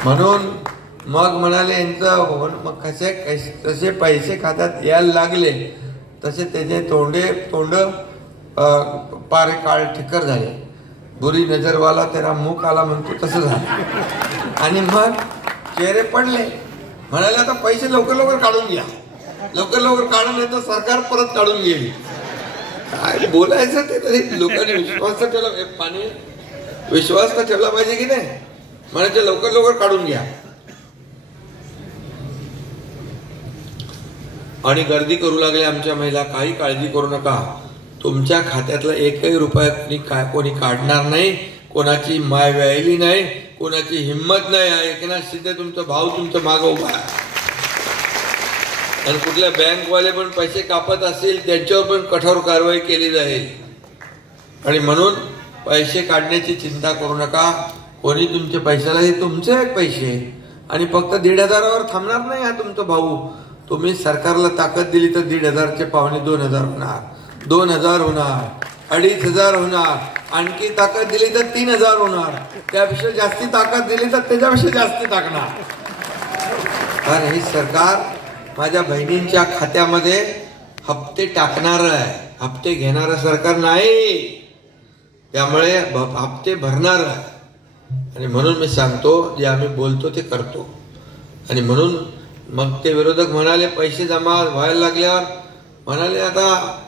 म्हणून मग म्हणाले यांचं मग कसे पैसे खात्यात यायला लागले तसे त्याचे तोंड पारे काळ ठिक्कर झाले. बुरी नजरवाला तेरा मुख आला म्हणतो तसं झालं. आणि मग चेहरे पडले. म्हणाले आता पैसे लवकर काढून घ्या, लवकर काढून नाही तर सरकार परत काढून घेईल. काय बोलायचं ते तरी लोकांनी विश्वास तर ठेवला पाहिजे की नाही. म्हणायचे लवकर काढून घ्या. आणि गर्दी करू लागले आमच्या महिला. काही काळजी करू नका, तुमच्या खात्यातला 1 रुपया कोणी काढणार नाही. कोणाची माय व्यायली नाही, कोणाची हिंमत नाही. एकनाथ शिंदे तुमचा भाऊ तुमचं मागं उभा आहे. आणि कुठल्या बँकवाले पण पैसे कापत असतील त्यांच्यावर पण कठोर कारवाई केली जाईल. आणि म्हणून पैसे काढण्याची चिंता करू नका. कोणी तुमचे पैशाला, हे तुमचे आहेत पैसे. आणि फक्त 1,500वर थांबणार नाही हा तुमचा भाऊ. तुम्ही सरकारला ताकद दिली तर 1,500चे पावणे 2,000 होणार, 2,000 होणार, 2,500 होणार. आणखी ताकद दिली तर 3,000 होणार. त्यापेक्षा जास्ती ताकद दिली तर त्याच्यापेक्षा जास्ती टाकणार. कारण हे सरकार माझ्या बहिणींच्या खात्यामध्ये हप्ते टाकणार आहे, हप्ते घेणारं सरकार नाही. त्यामुळे हप्ते भरणार आहे. आणि म्हणून मी सांगतो, जे आम्ही बोलतो ते करतो. आणि म्हणून मग ते विरोधक म्हणाले पैसे जमा व्हायला लागल्यावर म्हणाले आता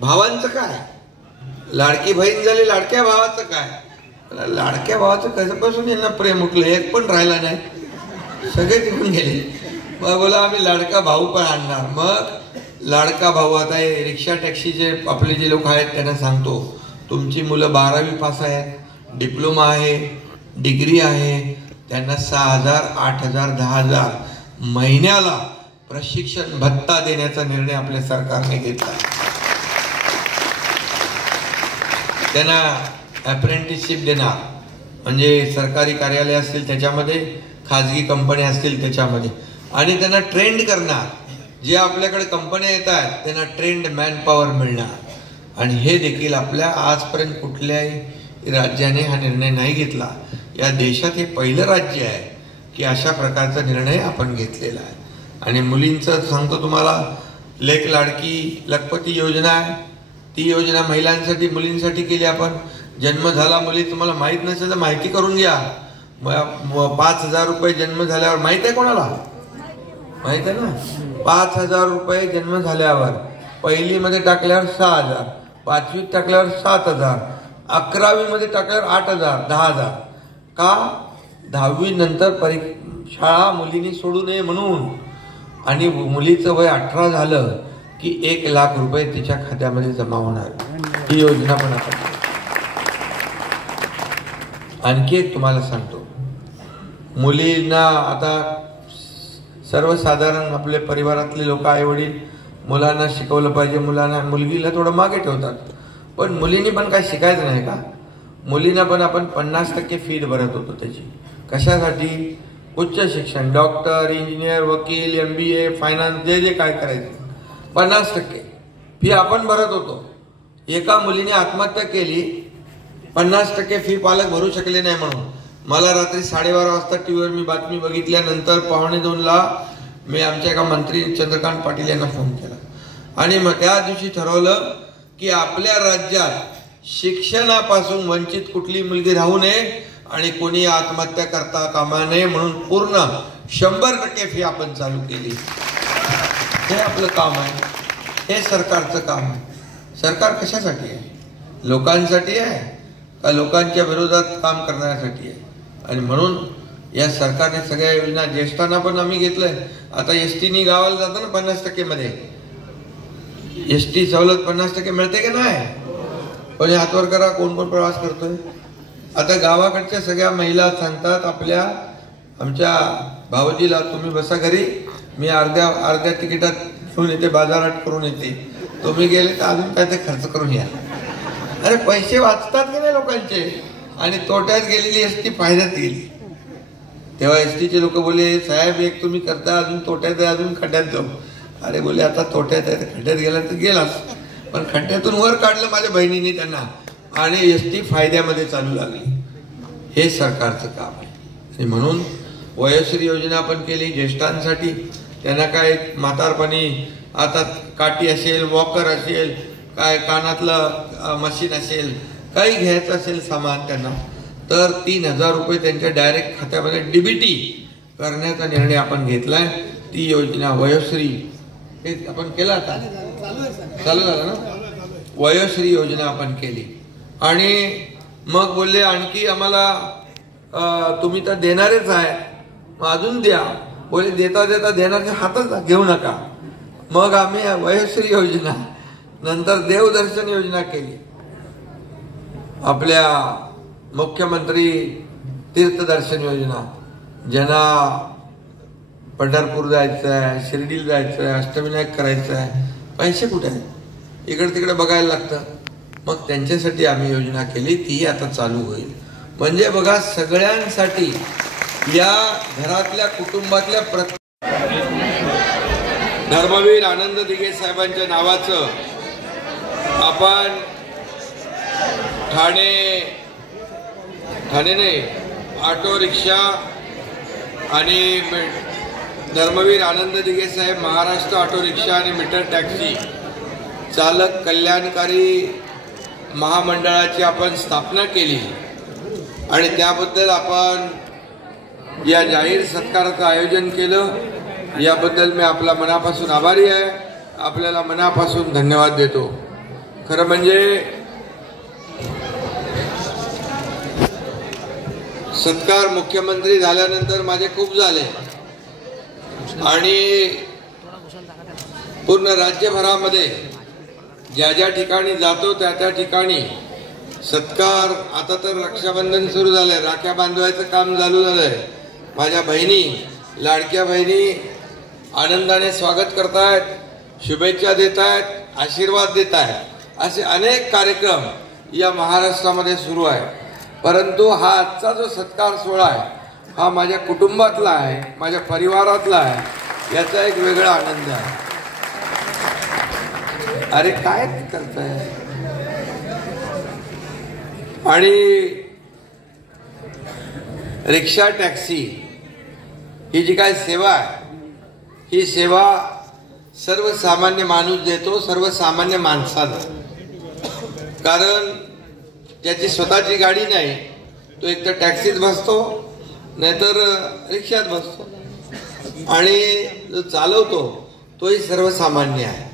भावांचं काय, लाडकी बहीण झाली, लाडक्या भावाचं काय. लाडक्या भावाचं कशापासून यांना प्रेम उठलं, एक पण राहिला नाही, सगळे तिकडून गेले. मग बोला आम्ही लाडका भाऊ पण आणणार. मग लाडका भाऊ आता रिक्षा टॅक्सीचे आपले जे लोक आहेत त्यांना सांगतो, तुमची मुलं 12वी पास आहेत, डिप्लोमा आहे, डिग्री आहे, त्यांना 6,000, 8,000, 10,000 महिन्याला प्रशिक्षण भत्ता देण्याचा निर्णय आपल्या सरकारने घेतला. त्यांना अप्रेंटिसशिप देणार, म्हणजे सरकारी कार्यालय असतील त्याच्यामध्ये, खाजगी कंपन्या असतील त्याच्यामध्ये. आणि त्यांना ट्रेंड करणार. जे आपल्याकडे कंपन्या येतात त्यांना ट्रेंड मॅनपॉवर मिळणार. आणि हे देखील आपल्या आजपर्यंत कुठल्याही राज्याने हा निर्णय नाही घेतला. या देशात हे पहिलं राज्य आहे की अशा प्रकारचा निर्णय आपण घेतलेला आहे. आणि मुलींचं सांगतो तुम्हाला, लेक लाडकी लखपती योजना आहे ती योजना महिलांसाठी मुलींसाठी केली आपण. जन्म झाला मुली, तुम्हाला माहीत नसेल तर माहिती करून घ्या. 5,000 रुपये जन्म झाल्यावर, माहित आहे कोणाला? माहित आहे ना. 5,000 रुपये जन्म झाल्यावर, पहिलीमध्ये टाकल्यावर 6,000, 5वीत टाकल्यावर 7,000, 11वीमध्ये टाकल्यावर 8,000, 10,000. का? 10वी नंतर शाळा मुलींनी सोडू नये म्हणून. आणि मुलीचं वय 18 झालं की 1,00,000 रुपये तिच्या खात्यामध्ये जमा होणार. ही योजना पण आपण. आणखी एक तुम्हाला सांगतो, मुलींना आता सर्वसाधारण आपले परिवारातले लोक, आई वडील मुलांना शिकवलं पाहिजे, मुलगीला थोडं मागे ठेवतात. पण मुलींनी पण काय शिकायचं नाही का? मुलींना पण आपण 50% फी भरत होतो त्याची. कशासाठी? उच्च शिक्षण, डॉक्टर, इंजिनियर, वकील, MBA, फायनान्स, जे काय करायचं 50% फी आपण भरत होतो. एका मुलीने आत्महत्या केली, 50% फी पालक भरू शकले नाही म्हणून. मला रात्री 12:30 वाजता टीव्हीवर मी बातमी बघितल्यानंतर 1:45ला मी आमच्या एका मंत्री चंद्रकांत पाटील यांना फोन केला आणि मग त्या दिवशी ठरवलं की आपल्या राज्यात शिक्षणापासून वंचित कुठली मुलगी राहू नये आणि कोणी आत्महत्या करता कामा नये म्हणून पूर्ण 100% फी आपण चालू केली. हे आपलं काम आहे, हे सरकारचं काम आहे. सरकार कशासाठी आहे? लोकांसाठी आहे का लोकांच्या विरोधात काम करण्यासाठी आहे? आणि म्हणून या सरकारने सगळ्या योजना, ज्येष्ठांना पण आम्ही घेतलंय. आता STनी गावाला जातं ना 50% मध्ये, ST सवलत 50% मिळते की नाही? पण हातवर करा, कोण कोण प्रवास करतोय. आता गावाकडच्या सगळ्या महिला सांगतात आमच्या भाऊजीला, तुम्ही बसा घरी, मी अर्ध्या तिकिटात घेऊन येते, बाजारात करून येते, तुम्ही गेले तर अजून काय ते खर्च करून या. अरे पैसे वाचतात की नाही लोकांचे? आणि तोट्यात गेलेली ST फायद्यात गेली. तेव्हा STचे लोक बोले, साहेब एक तुम्ही करता, अजून तोट्यात आहे, अजून खड्ड्यात जाऊ. अरे बोले आता तोट्यात आहे, खड्ड्यात गेला तर गेलास, पण खड्ड्यातून वर काढलं माझ्या बहिणीने त्यांना आणि ST फायद्यामध्ये चालू लागली. हे सरकारचं काम आहे. आणि म्हणून वयोश्री योजना आपण केली ज्येष्ठांसाठी. त्यांना काय म्हातारपणी आता काठी असेल, वॉकर असेल, काय कानातलं मशीन असेल, काही घ्यायचं असेल सामान त्यांना, तर 3,000 रुपये त्यांच्या डायरेक्ट खात्यामध्ये DBT करण्याचा निर्णय आपण घेतलाय. ती योजना वयोश्री हे आपण केला, आता चालू झालं ना. वयोश्री योजना आपण केली. आणि मग बोलले आणखी आम्हाला तुम्ही तर देणारेच आहे, अजून द्या. बोले देता देता देणारे हातच घेऊ नका. मग आम्ही वयोश्री योजना, नंतर देवदर्शन योजना केली. आपल्या मुख्यमंत्री तीर्थदर्शन योजना, ज्यांना पंढरपूर जायचं आहे, शिर्डीला जायचं आहे, अष्टविनायक करायचं आहे, पैसे कुठे आहेत? इकडे तिकडे बघायला लागतं. मग त्यांच्यासाठी आम्ही योजना केली, ती आता चालू होईल. म्हणजे बघा, सगळ्यांसाठी, या घरातल्या कुटुंबातल्या धर्मवीर आनंद दिघे साहेबांच्या नावाचं आपण ठाणे नाही, ऑटो रिक्षा आणि धर्मवीर आनंद दिघे साहेब महाराष्ट्र ऑटो रिक्षा आणि मीटर टॅक्सी चालक कल्याणकारी महामंडळाची आपण स्थापना केली. आणि त्याबद्दल आपण या जाहीर सत्काराचं आयोजन केलं. याबद्दल मी आपला मनापासून आभारी आहे. आपल्याला मनापासून धन्यवाद देतो. खरं म्हणजे सत्कार मुख्यमंत्री झाल्यानंतर माझे खूप झाले आणि पूर्ण राज्यभरामध्ये ज्या ज्या ठिकाणी जातो त्या ठिकाणी सत्कार. आता तर रक्षाबंधन सुरू झालंय, राख्या बांधवायचं काम चालू झालंय. माझ्या बहिणी, लाडक्या बहिणी आनंदाने स्वागत करतायत, शुभेच्छा देत आहेत, आशीर्वाद देत आहेत. असे अनेक कार्यक्रम या महाराष्ट्रामध्ये सुरू आहे. परंतु हा आजचा जो सत्कार सोहळा आहे हा माझ्या कुटुंबातला आहे, माझ्या परिवारातला आहे. याचा एक वेगळा आनंद आहे. अरे काय करताय? आणि रिक्षा टॅक्सी ही जी काय सेवा आहे, ही सेवा सर्वसामान्य माणूस देतो, सर्वसामान्य माणसाला. कारण ज्याची स्वतःची गाडी नाही तो एक तर टॅक्सीत बसतो नाहीतर रिक्षात बसतो आणि जो चालवतो तोही सर्वसामान्य आहे.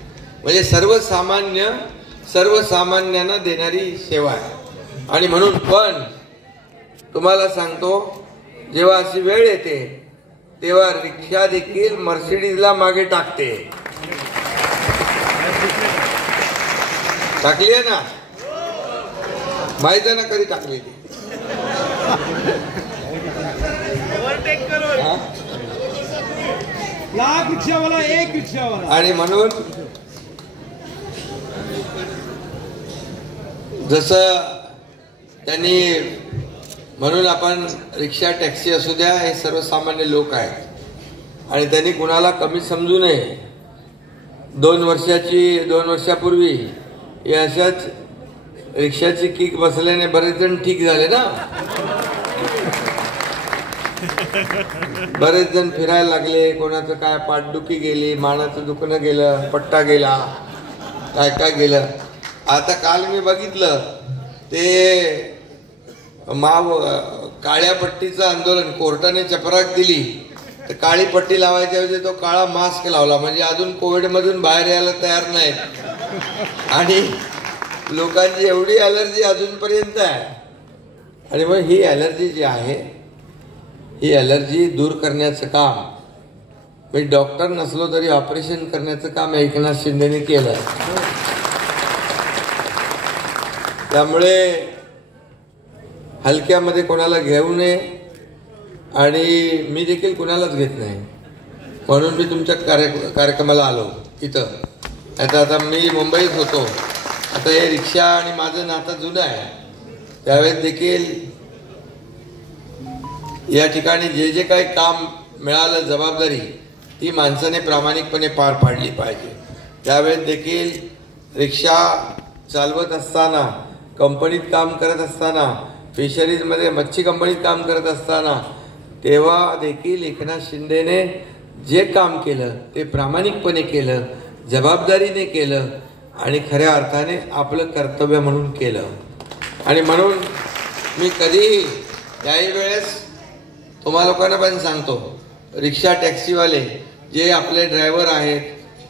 म्हणजे सर्वसामान्यांना देणारी सेवा आहे. आणि म्हणून पण तुम्हाला सांगतो, जेव्हा अशी वेळ येते तेव्हा रिक्षा देखील मर्सिडीजला मागे टाकते. टाकली आहे ना, माहिती आहे ना कधी टाकली ती. लाख रिक्षावाला एक रिक्षावाला. आणि म्हणून जसं त्यांनी म्हणून आपण रिक्षा टॅक्सी असू द्या हे सर्वसामान्य लोक आहेत आणि त्यांनी कुणाला कमी समजू नये. 2 वर्षापूर्वी हे अशाच रिक्षाची किक बसल्याने बरेच जण ठीक झाले ना. बरेच जण फिरायला लागले, कोणाचं काय पाठदुखी गेली, मानाचं दुखणं गेलं, पट्टा गेला, काय काय गेलं. आता काल मी बघितलं ते काळ्या पट्टीचं आंदोलन कोर्टाने चपराक दिली तर काळी पट्टी लावायच्या ऐवजी तो काळा मास्क लावला. म्हणजे अजून कोविडमधून बाहेर यायला तयार नाहीत आणि लोकांची एवढी ॲलर्जी अजूनपर्यंत आहे. आणि मग ही ॲलर्जी जी आहे ही ॲलर्जी दूर करण्याचं काम, मी डॉक्टर नसलो तरी ऑपरेशन करण्याचं काम एकनाथ शिंदेने केलं. त्यामुळे हलक्यामध्ये कोणाला घेऊ नये आणि मी देखील कुणालाच घेत नाही. म्हणून मी तुमच्या कार्यक्रमाला आलो इथं. आता मी मुंबईत होतो, आता हे रिक्षा आणि माझं नातं जुनं आहे. त्यावेळेस देखील या ठिकाणी जे काही काम मिळालं जबाबदारी ती माणसाने प्रामाणिकपणे पार पाडली पाहिजे. त्यावेळेस देखील रिक्षा चालवत असताना, कंपनीत काम करत असताना, फिशरीजमध्ये मच्छी कंपनीत काम करत असताना तेव्हा देखील एकनाथ शिंदेने जे काम केलं ते प्रामाणिकपणे केलं, जबाबदारीने केलं आणि खऱ्या अर्थाने आपलं कर्तव्य म्हणून केलं. आणि म्हणून मी कधीही याही वेळेस तुम्हा लोकांना पण सांगतो, रिक्षा टॅक्सीवाले जे आपले ड्रायव्हर आहेत,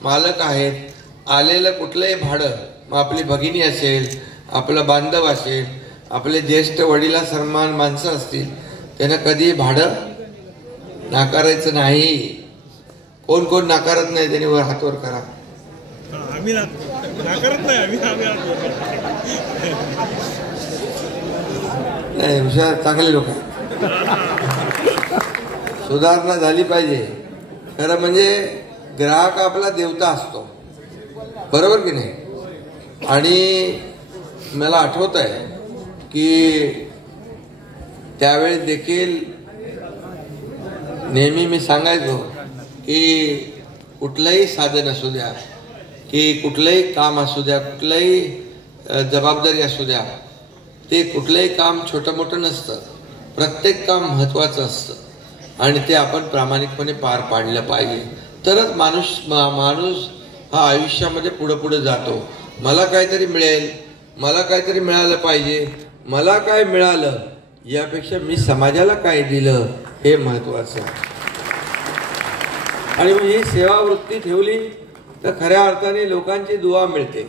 मालक आहेत, आलेलं कुठलंही भाडं, मग आपली भगिनी असेल, आपलं बांधव असेल, आपले ज्येष्ठ वडिला सन्मान माणसं असतील, त्यांना कधी भाडं नाकारायचं नाही. कोण कोण नाकारत नाही त्यांनी वर हातवर करा. आम्ही नाकारत नाही. नाही, हुशार चांगले लोक आहेत. सुधारणा झाली पाहिजे. खरं म्हणजे ग्राहक आपला देवता असतो, बरोबर की नाही. आणि मला आठवत आहे की त्यावेळेस देखील नेहमी मी सांगायचो की कुठलंही साधन असू द्या, की कुठलंही काम असू द्या, कुठलंही जबाबदारी असू द्या, ते कुठलंही काम छोटं मोठं नसतं. प्रत्येक काम महत्त्वाचं असतं आणि ते आपण प्रामाणिकपणे पार पाडलं पाहिजे. तरच माणूस हा आयुष्यामध्ये पुढे जातो. मला काहीतरी मिळेल, मला काहीतरी मिळालं पाहिजे, मला काय मिळालं यापेक्षा मी समाजाला काय दिलं हे महत्त्वाचं. आणि मग ही सेवावृत्ती ठेवली तर खऱ्या अर्थाने लोकांची दुआ मिळते,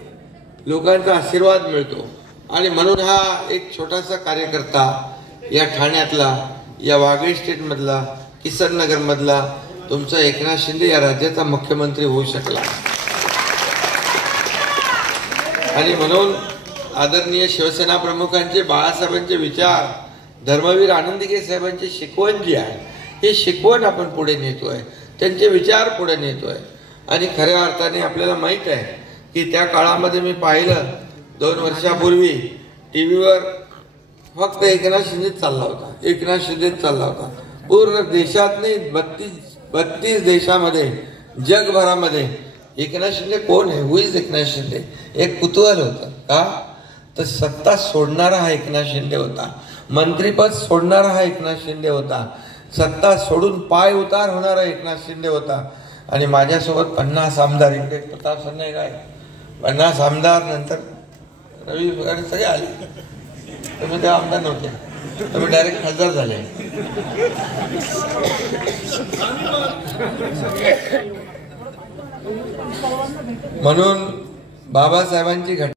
लोकांचा आशीर्वाद मिळतो. आणि म्हणून हा एक छोटासा कार्यकर्ता या ठाण्यातला, या वाघे स्टेटमधला, किसन नगरमधला तुमचा एकनाथ शिंदे या राज्याचा मुख्यमंत्री होऊ शकला. आणि म्हणून आदरणीय शिवसेना प्रमुखांचे, बाळासाहेबांचे विचार, धर्मवीर आनंदीगे साहेबांची शिकवण जी आहे ही शिकवण आपण पुढे नेतोय, त्यांचे विचार पुढे नेतोय. आणि खऱ्या अर्थाने आपल्याला माहीत आहे की त्या काळामध्ये मी पाहिलं 2 वर्षापूर्वी टीव्हीवर फक्त एकनाथ शिंदेच चालला होता, एकनाथ शिंदेच चालला होता. पूर्ण देशात नाही, 32 देशामध्ये, जगभरामध्ये एकनाथ शिंदे कोण आहे, हु इज एकनाथ शिंदे, एक कुतूहल होतं. का तर सत्ता सोडणारा हा एकनाथ शिंदे होता, मंत्रीपद सोडणारा हा एकनाथ शिंदे होता, सत्ता सोडून पाय उतार होणारा एकनाथ शिंदे होता. आणि माझ्यासोबत 50 आमदार, इकडे प्रताप सरनाईक आहे, 50 आमदार, नंतर रवी आणि सगळे आले. तुम्ही तेव्हा आमदार नव्हते, तुम्ही डायरेक्ट खासदार झाले. म्हणून बाबासाहेबांची घटना